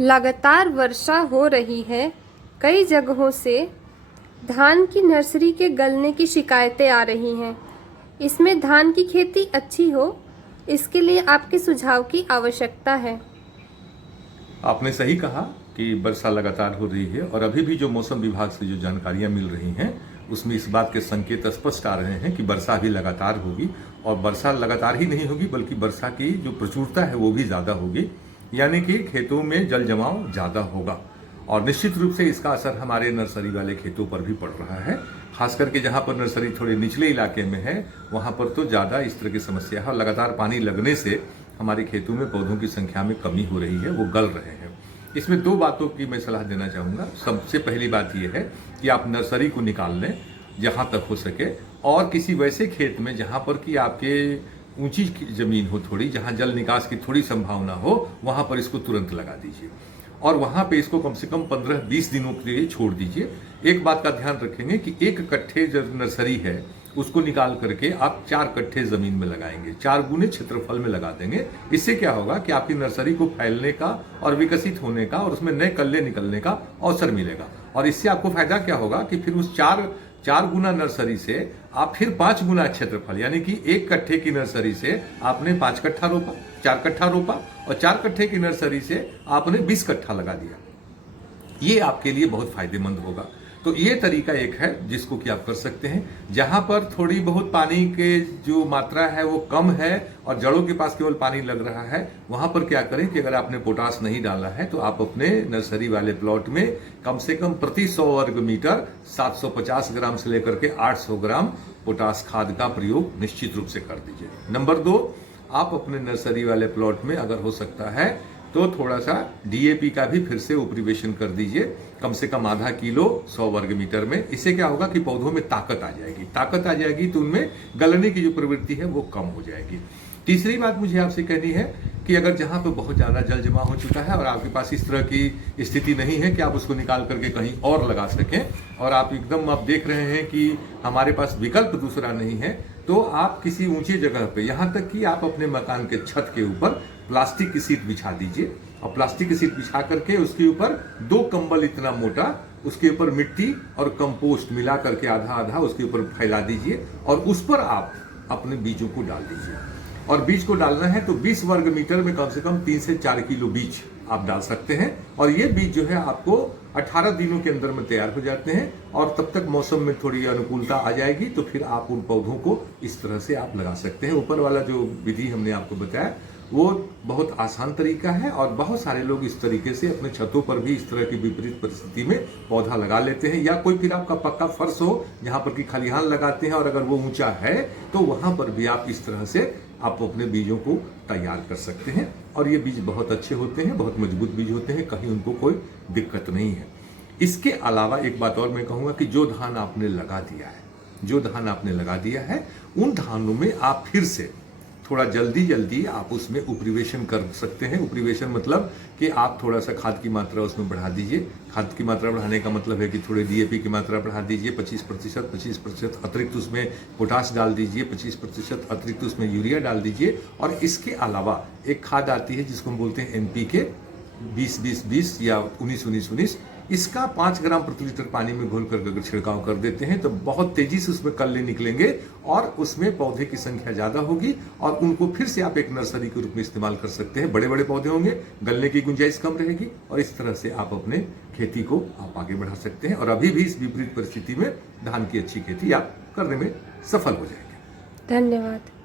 लगातार वर्षा हो रही है। कई जगहों से धान की नर्सरी के गलने की शिकायतें आ रही हैं। इसमें धान की खेती अच्छी हो, इसके लिए आपके सुझाव की आवश्यकता है। आपने सही कहा कि वर्षा लगातार हो रही है और अभी भी जो मौसम विभाग से जो जानकारियां मिल रही हैं उसमें इस बात के संकेत स्पष्ट आ रहे हैं कि वर्षा भी लगातार होगी। और वर्षा लगातार ही नहीं होगी बल्कि वर्षा की जो प्रचुरता है वो भी ज़्यादा होगी, यानी कि खेतों में जल जमाव ज़्यादा होगा। और निश्चित रूप से इसका असर हमारे नर्सरी वाले खेतों पर भी पड़ रहा है। खास करके जहाँ पर नर्सरी थोड़े निचले इलाके में है वहाँ पर तो ज़्यादा इस तरह की समस्या है। और लगातार पानी लगने से हमारे खेतों में पौधों की संख्या में कमी हो रही है, वो गल रहे हैं। इसमें दो बातों की मैं सलाह देना चाहूँगा। सबसे पहली बात यह है कि आप नर्सरी को निकाल लें जहाँ तक हो सके, और किसी वैसे खेत में जहाँ पर कि आपके ऊंची जमीन हो थोड़ी, जहाँ जल निकास की थोड़ी संभावना हो, वहाँ पर इसको तुरंत लगा दीजिए और वहाँ पे इसको कम से कम 15-20 दिनों के लिए छोड़ दीजिए। एक बात का ध्यान रखेंगे कि 1 कट्ठे जो नर्सरी है उसको निकाल करके आप 4 कट्ठे जमीन में लगाएंगे, 4 गुने क्षेत्रफल में लगा देंगे। इससे क्या होगा कि आपकी नर्सरी को फैलने का और विकसित होने का और उसमें नए कल्ले निकलने का अवसर मिलेगा। और इससे आपको फायदा क्या होगा कि फिर उस 4 गुना नर्सरी से आप फिर 5 गुना क्षेत्रफल, यानी कि 1 कट्ठे की नर्सरी से आपने 5 कट्ठा रोपा, 4 कट्ठा रोपा, और 4 कट्ठे की नर्सरी से आपने 20 कट्ठा लगा दिया। ये आपके लिए बहुत फायदेमंद होगा। तो ये तरीका एक है जिसको कि आप कर सकते हैं। जहां पर थोड़ी बहुत पानी के जो मात्रा है वो कम है और जड़ों के पास केवल पानी लग रहा है, वहां पर क्या करें कि अगर आपने पोटास नहीं डाला है तो आप अपने नर्सरी वाले प्लॉट में कम से कम प्रति 100 वर्ग मीटर 750 ग्राम से लेकर के 800 ग्राम पोटास खाद का प्रयोग निश्चित रूप से कर दीजिए। नंबर 2, आप अपने नर्सरी वाले प्लॉट में अगर हो सकता है तो थोड़ा सा डीएपी का भी फिर से उपरिवेशन कर दीजिए, कम से कम आधा किलो 100 वर्ग मीटर में। इससे क्या होगा कि पौधों में ताकत आ जाएगी तो उनमें गलने की जो प्रवृत्ति है वो कम हो जाएगी। तीसरी बात मुझे आपसे कहनी है कि अगर जहां पर बहुत ज्यादा जल जमा हो चुका है और आपके पास इस तरह की स्थिति नहीं है कि आप उसको निकाल करके कहीं और लगा सकें, और आप एकदम आप देख रहे हैं कि हमारे पास विकल्प दूसरा नहीं है, तो आप किसी ऊंची जगह पे, यहां तक कि आप अपने मकान के छत के ऊपर प्लास्टिक की सीट बिछा दीजिए और प्लास्टिक की सीट बिछा करके उसके ऊपर 2 कंबल इतना मोटा, उसके ऊपर मिट्टी और कंपोस्ट मिला करके आधा आधा उसके ऊपर फैला दीजिए और उस पर आप अपने बीजों को डाल दीजिए। और बीज को डालना है तो 20 वर्ग मीटर में कम से कम 3 से 4 किलो बीज आप डाल सकते हैं। और ये बीज जो है आपको 18 दिनों के अंदर में तैयार हो जाते हैं और तब तक मौसम में थोड़ी अनुकूलता आ जाएगी तो फिर आप उन पौधों को इस तरह से आप लगा सकते हैं। ऊपर वाला जो विधि हमने आपको बताया वो बहुत आसान तरीका है और बहुत सारे लोग इस तरीके से अपने छतों पर भी इस तरह की विपरीत परिस्थिति में पौधा लगा लेते हैं। या कोई फिर आपका पक्का फर्श हो जहां पर कि खलिहान लगाते हैं और अगर वो ऊंचा है तो वहां पर भी आप इस तरह से आप अपने बीजों को तैयार कर सकते हैं। और ये बीज बहुत अच्छे होते हैं, बहुत मजबूत बीज होते हैं, कहीं उनको कोई दिक्कत नहीं है। इसके अलावा एक बात और मैं कहूँगा कि जो धान आपने लगा दिया है उन धानों में आप फिर से थोड़ा जल्दी आप उसमें उपरिवेशन कर सकते हैं। उपरिवेशन मतलब कि आप थोड़ा सा खाद की मात्रा उसमें बढ़ा दीजिए। खाद की मात्रा बढ़ाने का मतलब है कि थोड़े डीएपी की मात्रा बढ़ा दीजिए, 25% अतिरिक्त उसमें पोटास डाल दीजिए, 25% अतिरिक्त उसमें यूरिया डाल दीजिए। और इसके अलावा एक खाद आती है जिसको हम बोलते हैं एनपीके 20-20-20 या 19-19-19, इसका 5 ग्राम प्रति लीटर पानी में घोल कर अगर छिड़काव कर देते हैं तो बहुत तेजी से उसमें कल्ले निकलेंगे और उसमें पौधे की संख्या ज्यादा होगी और उनको फिर से आप एक नर्सरी के रूप में इस्तेमाल कर सकते हैं। बड़े बड़े पौधे होंगे, गलने की गुंजाइश कम रहेगी और इस तरह से आप अपने खेती को आप आगे बढ़ा सकते हैं। और अभी भी इस विपरीत परिस्थिति में धान की अच्छी खेती आप करने में सफल हो जाएंगे। धन्यवाद।